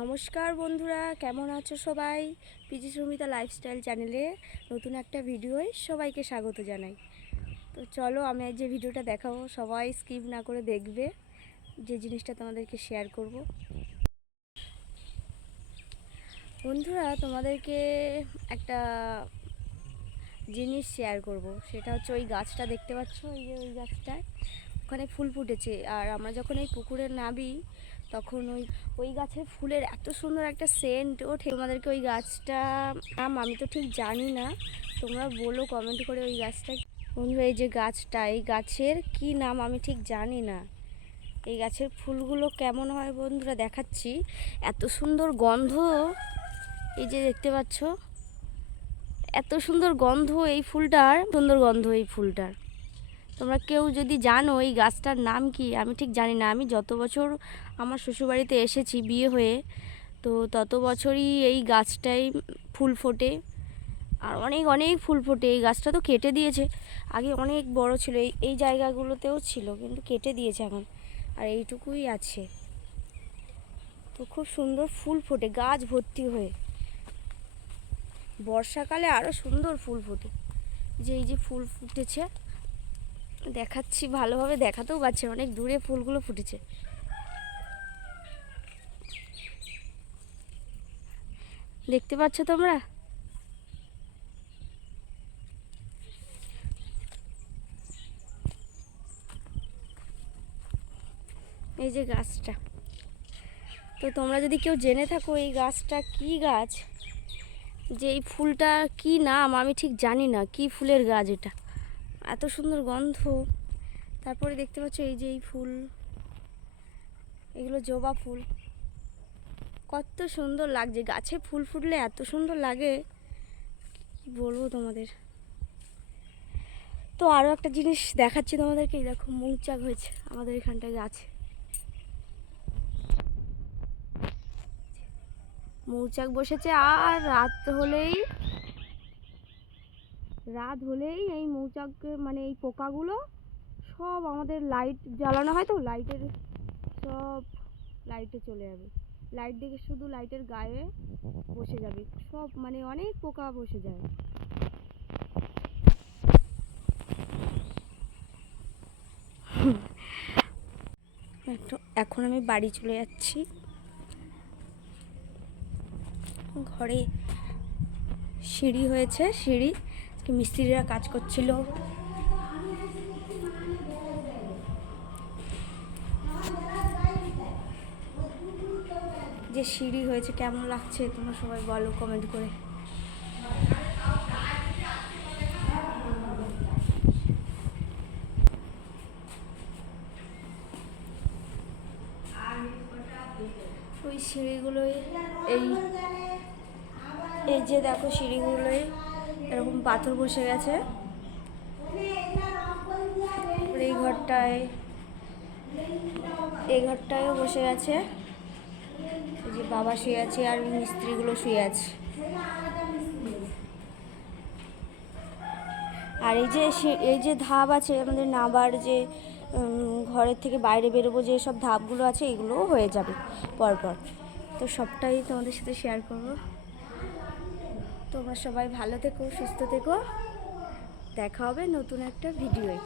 নমস্কার বন্ধুরা, কেমন আছো সবাই? পিজি সুমিতা লাইফস্টাইল চ্যানেলে নতুন একটা ভিডিওয় সবাইকে স্বাগত জানাই। তো চলো আমি যে ভিডিওটা দেখাবো, সবাই স্কিপ না করে দেখবে যে জিনিসটা তোমাদেরকে শেয়ার করব। বন্ধুরা, তোমাদেরকে একটা জিনিস শেয়ার করব, সেটা হচ্ছে ওই গাছটা দেখতে পাচ্ছ? ওই যে ওই গাছটায়। ওখানে ফুল ফুটেছে, আর আমরা যখন এই পুকুরে নাবি তখন ওই ওই গাছের ফুলের এত সুন্দর একটা সেন্ট ওঠে তোমাদেরকে ওই গাছটা নাম আমি তো ঠিক জানি না। তোমরা বলো কমেন্ট করে ওই গাছটা বন্ধু, এই যে গাছটা, এই গাছের কি নাম আমি ঠিক জানি না। এই গাছের ফুলগুলো কেমন হয় বন্ধুরা দেখাচ্ছি। এত সুন্দর গন্ধ। এই যে দেখতে পাচ্ছ, এত সুন্দর গন্ধ এই ফুলটার, সুন্দর গন্ধ এই ফুলটার। তোমরা কেউ যদি জানো এই গাছটার নাম কি, আমি ঠিক জানি না। আমি যত বছর আমার শ্বশুরবাড়িতে এসেছি বিয়ে হয়ে, তো তত বছরই এই গাছটাই ফুল ফোটে। আর অনেক অনেক ফুল ফোটে। এই গাছটা তো কেটে দিয়েছে। আগে অনেক বড় ছিল, এই এই জায়গাগুলোতেও ছিল, কিন্তু কেটে দিয়েছে এখন। আর এইটুকুই আছে। তো খুব সুন্দর ফুল ফোটে, গাছ ভর্তি হয়ে। বর্ষাকালে আরও সুন্দর ফুল ফোটে। যে এই যে ফুল ফুটেছে দেখাচ্ছি, ভালোভাবে দেখাতেও পারছি অনেক দূরে ফুলগুলো ফুটেছে। দেখতে পাচ্ছ তোমরা? এই যে গাছটা। তো তোমরা যদি কেউ জেনে থাকো, এই গাছটা কি গাছ? যে এই ফুলটা কি নাম, আমি ঠিক জানি না। কি ফুলের গাছ এটা? এত সুন্দর গন্ধ। তারপরে দেখতে পাচ্ছ এই যে এই ফুল। এগুলো জবা ফুল। কত সুন্দর লাগছে। গাছে ফুল ফুটলে এত সুন্দর লাগে। কি বলব তোমাদের? তো আরও একটা জিনিস দেখাচ্ছি তোমাদেরকে। দেখো, মৌচাক হয়েছে আমাদের এখানটায় গাছে। মৌচাক বসেছে আর রাত হলেই রাত হলেই এই মৌচাক মানে এই পোকাগুলো সব আমাদের লাইট জ্বালানো হয় তো লাইটের সব লাইটে চলে যাবে। লাইট দেখে শুধু লাইটের গায়ে বসে যাবে। সব মানে অনেক পোকা বসে যায়। এখন আমি বাড়ি চলে যাচ্ছি। ঘরে সিঁড়ি হয়েছে, সিঁড়ি। মিস্ত্রিরা কাজ করছিল। যে সিঁড়ি হয়েছে, কেমন লাগছে তোমরা সবাই বলো কমেন্ট করে। ওই সিঁড়িগুলোই, এই এই যে দেখো সিঁড়িগুলোই। এরকম পাথর বসে গেছে। এই ঘরটায়, এই ঘরটায়ও বসে গেছে। যে বাবা শুয়ে আছে আর মিস্ত্রিগুলো শুয়ে আছে। আর এই যে এই যে ধাপ আছে আমাদের নাবার যে ঘরের থেকে বাইরে বেরোবো যে সব ধাপগুলো আছে, এগুলোও হয়ে যাবে পরপর। তো সবটাই তোমাদের সাথে শেয়ার করব। তোমরা সবাই ভালো থেকো সুস্থ থেকো। দেখা হবে নতুন একটা ভিডিওয়ে।